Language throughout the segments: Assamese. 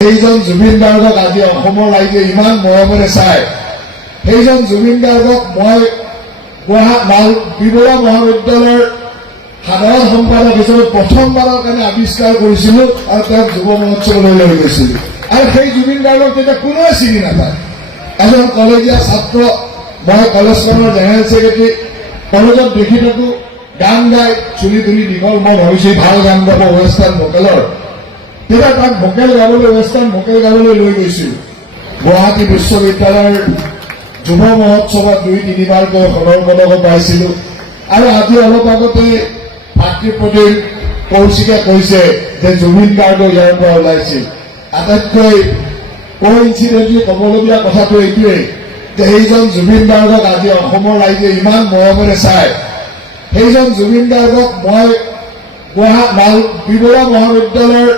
সেইজন জুবিন গাৰ্গক আজি অসমৰ ৰাইজে ইমান মৰমেৰে চায়। সেইজন জুবিন গাৰ্গক মই বিবৰা মহাবিদ্যালয়ৰ সাধাৰণ সম্পাদক হিচাপে প্ৰথমবাৰৰ কাৰণে আৱিষ্কাৰ কৰিছিলো আৰু তেওঁক যুৱ মহোৎসৱলৈ লৈ গৈছিলো। আৰু সেই জুবিন গাৰ্গক তেতিয়া কোনোৱে চিনি নাপায়। এজন কলেজীয়া ছাত্ৰ, মই কলেজখনৰ জেনেৰেল ছেক্ৰেটাৰী, কলেজত দেখি থাকো গান গাই চুলি তুলি দীঘল, মই ভাবিছো ভাল গান গাব ৱেষ্টাৰ্ণ ভোকেলৰ। তেতিয়া তাক ভোকেল গাবলৈ, ৱেষ্টাৰ্ণ ভোকেল গাবলৈ লৈ গৈছিল। গুৱাহাটী বিশ্ববিদ্যালয়ৰ যুৱ মহোৎসৱত ২-৩বাৰকৈ সোণৰ পদক পাইছিলো। আৰু আজি অলপ আগতে ভাতৃপ্ৰতিম কৌশিকে কৈছে যে জুবিন গাৰ্গ ইয়াৰ পৰা ওলাইছিল। আটাইতকৈ কোইনচিডেণ্টলি ক'বলগীয়া কথাটো এইটোৱেই যে সেইজন জুবিন গাৰ্গক আজি অসমৰ ৰাইজে ইমান মৰমেৰে চায়। সেইজন জুবিন গাৰ্গক মই বিবৰা মহাবিদ্যালয়ৰ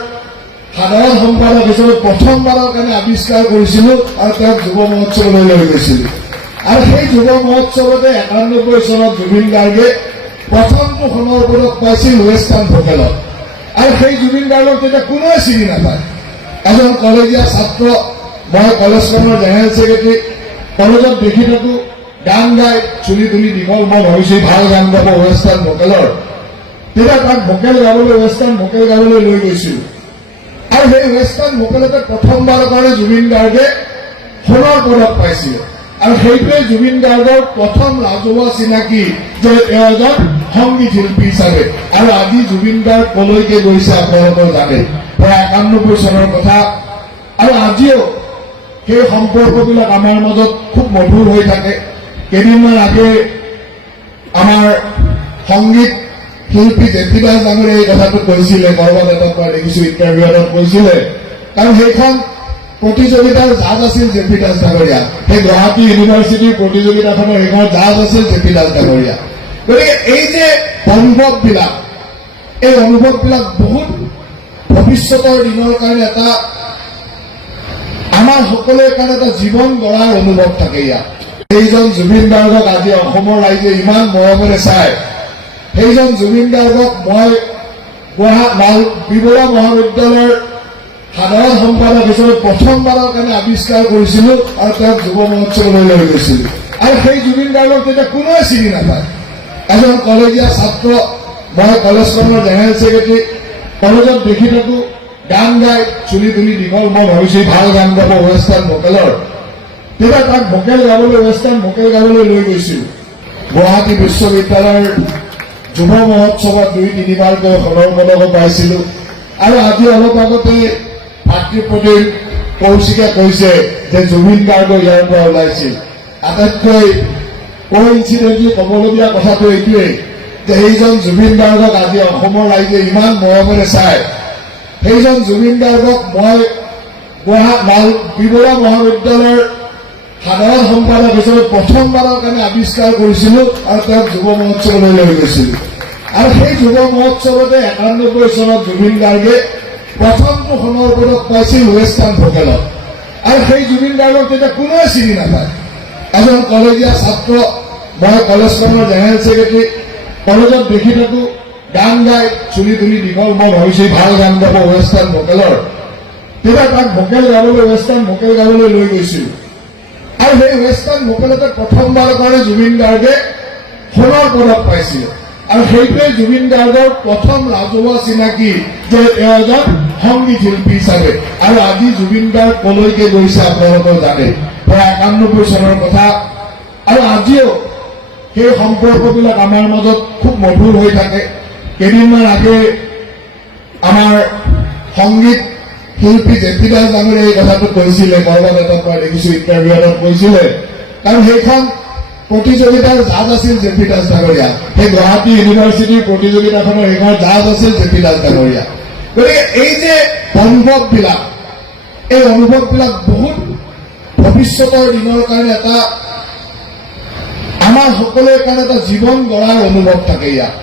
সাধাৰণ সম্পাদক হিচাপে প্ৰথমবাৰৰ কাৰণে আৱিষ্কাৰ কৰিছিলো আৰু তেওঁক যুৱ মহোৎসৱলৈ লৈ গৈছিলো। আৰু সেই যুৱ মহোৎসৱতে ৯১ চনত জুবিন গাৰ্গে প্ৰথমটো সোণৰ পদক পাইছিল ৱেষ্টাৰ্ণ ভোকেলত। আৰু সেই জুবিন গাৰ্গক তেতিয়া কোনোৱে চিনি নাপায়। এজন কলেজীয়া ছাত্ৰ, মই কলেজখনৰ জেনেৰেল ছেক্ৰেটাৰী, কলেজত দেখি থাকো গান গাই চুলি তুলি দীঘল, মই ভাবিছো ভাল গান গাব ৱেষ্টাৰ্ণ ভোকেলৰ। তেতিয়া তাক ভোকেল গাবলৈ, ৱেষ্টাৰ্ণ ভোকেল গাবলৈ লৈ গৈছিলো। আৰু সেই ৱেষ্টাৰ্ণ ভোকেলতে প্ৰথমবাৰৰ কাৰণে জুবিন গাৰ্গে সোণৰ পদক পাইছিল। আৰু সেইটোৱে জুবিন গাৰ্গৰ প্ৰথম ৰাজহুৱা চিনাকি যে তেওঁ এজন সংগীত শিল্পী হিচাপে। আৰু আজি জুবিন গাৰ্গ কলৈকে গৈছে আপোনালোকে জানে, প্ৰায় ৯১ চনৰ কথা। আৰু আজিও সেই সম্পৰ্কবিলাক আমাৰ মাজত খুব মধুৰ হৈ থাকে। কেইদিনমান আগে আমাৰ সংগীত শিল্পী জেপি দাস ডাঙৰীয়াই এই কথাটো কৈছিলে, কৰবাত এটাত মই দেখিছো ইণ্টাৰভিউ এটাত কৈছিলে। কাৰণ সেইখন প্ৰতিযোগিতাৰ জাজ আছিল জেপি দাস ডাঙৰীয়া। সেই গুৱাহাটী ইউনিভাৰ্চিটিৰ প্ৰতিযোগিতাখনৰ সেইখন জাজ আছিল জেপি দাস ডাঙৰীয়া। গতিকে এই যে অনুভৱবিলাক, এই অনুভৱবিলাক বহুত ভৱিষ্যতৰ দিনৰ কাৰণে এটা আমাৰ সকলোৰে কাৰণে এটা জীৱন গঢ়াৰ অনুভৱ থাকে ইয়াত। সেইজন জুবিন গাৰ্গক আজি অসমৰ ৰাইজে ইমান মৰমেৰে চায়। সেইজন জুবিন গাৰ্গক মই বিবৰা মহাবিদ্যালয়ৰ সাধাৰণ সম্পাদক হিচাপে প্ৰথমবাৰৰ কাৰণে আৱিষ্কাৰ কৰিছিলো আৰু তেওঁক যুৱ মহোৎসৱলৈ লৈ গৈছিলো। আৰু সেই জুবিন গাৰ্গক তেতিয়া কোনোৱে চিনি নাপায়। এজন কলেজীয়া ছাত্ৰ, মই কলেজখনৰ জেনেৰেল ছেক্ৰেটাৰী, কলেজত দেখি থাকো গান গাই চুলি তুলি দীঘল, মই ভাবিছো ভাল গান গাব ৱেষ্টাৰ্ণ ভোকেলৰ। তেতিয়া তাক ভোকেল গাবলৈ, ৱেষ্টাৰ্ণ ভোকেল গাবলৈ লৈ গৈছিলো। গুৱাহাটী বিশ্ববিদ্যালয়ৰ যুৱ মহোৎসৱত ২-৩বাৰকৈ সোণৰ পদক পাইছিলো। আৰু আজি অলপ আগতে ভাতৃপ্ৰতিম কৌশিকে কৈছে যে জুবিন গাৰ্গ ইয়াৰ পৰা ওলাইছিল। আটাইতকৈ কোইনচিডেণ্টলি ক'বলগীয়া কথাটো এইটোৱেই যে সেইজন জুবিন গাৰ্গক আজি অসমৰ ৰাইজে ইমান মৰমেৰে চায়। সেইজন জুবিন গাৰ্গক মই বিবৰা মহাবিদ্যালয়ৰ সাধাৰণ সম্পাদক হিচাপে প্ৰথমবাৰৰ কাৰণে আৱিষ্কাৰ কৰিছিলো আৰু তেওঁক যুৱ মহোৎসৱলৈ লৈ গৈছিলো। আৰু সেই যুৱ মহোৎসৱতে ৯১ চনত জুবিন গাৰ্গে প্ৰথমটো সোণৰ পদক পাইছিল ৱেষ্টাৰ্ণ ভোকেলত। আৰু সেই জুবিন গাৰ্গক তেতিয়া কোনোৱে চিনি নাপায়। এজন কলেজীয়া ছাত্ৰ, মই কলেজখনৰ জেনেৰেল ছেক্ৰেটাৰী, কলেজত দেখি থাকো গান গাই চুলি তুলি দীঘল, মই ভাবিছো ভাল গান গাব ৱেষ্টাৰ্ণ ভোকেলৰ। তেতিয়া তাক ভোকেল গাবলৈ, ৱেষ্টাৰ্ণ ভোকেল গাবলৈ লৈ গৈছিলো। আৰু সেই ৱেষ্টাৰ্ণ ভোকেলতে প্ৰথমবাৰৰ কাৰণে জুবিন গাৰ্গে সোণৰ পদক পাইছিল। আৰু সেইটোৱে জুবিন গাৰ্গৰ প্ৰথম ৰাজহুৱা চিনাকি যে তেওঁ এজন সংগীত শিল্পী হিচাপে। আৰু আজি জুবিন গাৰ্গ কলৈকে গৈছে আপোনালোকে জানে, প্ৰায় ৯১ চনৰ কথা। আৰু আজিও সেই সম্পৰ্কবিলাক আমাৰ মাজত খুব মধুৰ হৈ থাকে। কেইদিনমান আগে আমাৰ সংগীত শিল্পী জেপি দাস ডাঙৰীয়াই এই কথাটো কৈছিলে, কৰবাত এটাত মই দেখিছো ইণ্টাৰভিউ এটাত কৈছিলে। কাৰণ সেইখন প্ৰতিযোগিতাৰ জাজ আছিল জেপি দাস ডাঙৰীয়া। সেই গুৱাহাটী ইউনিভাৰ্চিটিৰ প্ৰতিযোগিতাখনৰ সেইখন জাজ আছিল জেপি দাস ডাঙৰীয়া। গতিকে এই যে অনুভৱবিলাক, এই অনুভৱবিলাক বহুত ভৱিষ্যতৰ দিনৰ কাৰণে এটা আমাৰ সকলোৰে কাৰণে এটা জীৱন গঢ়াৰ অনুভৱ থাকে ইয়াত।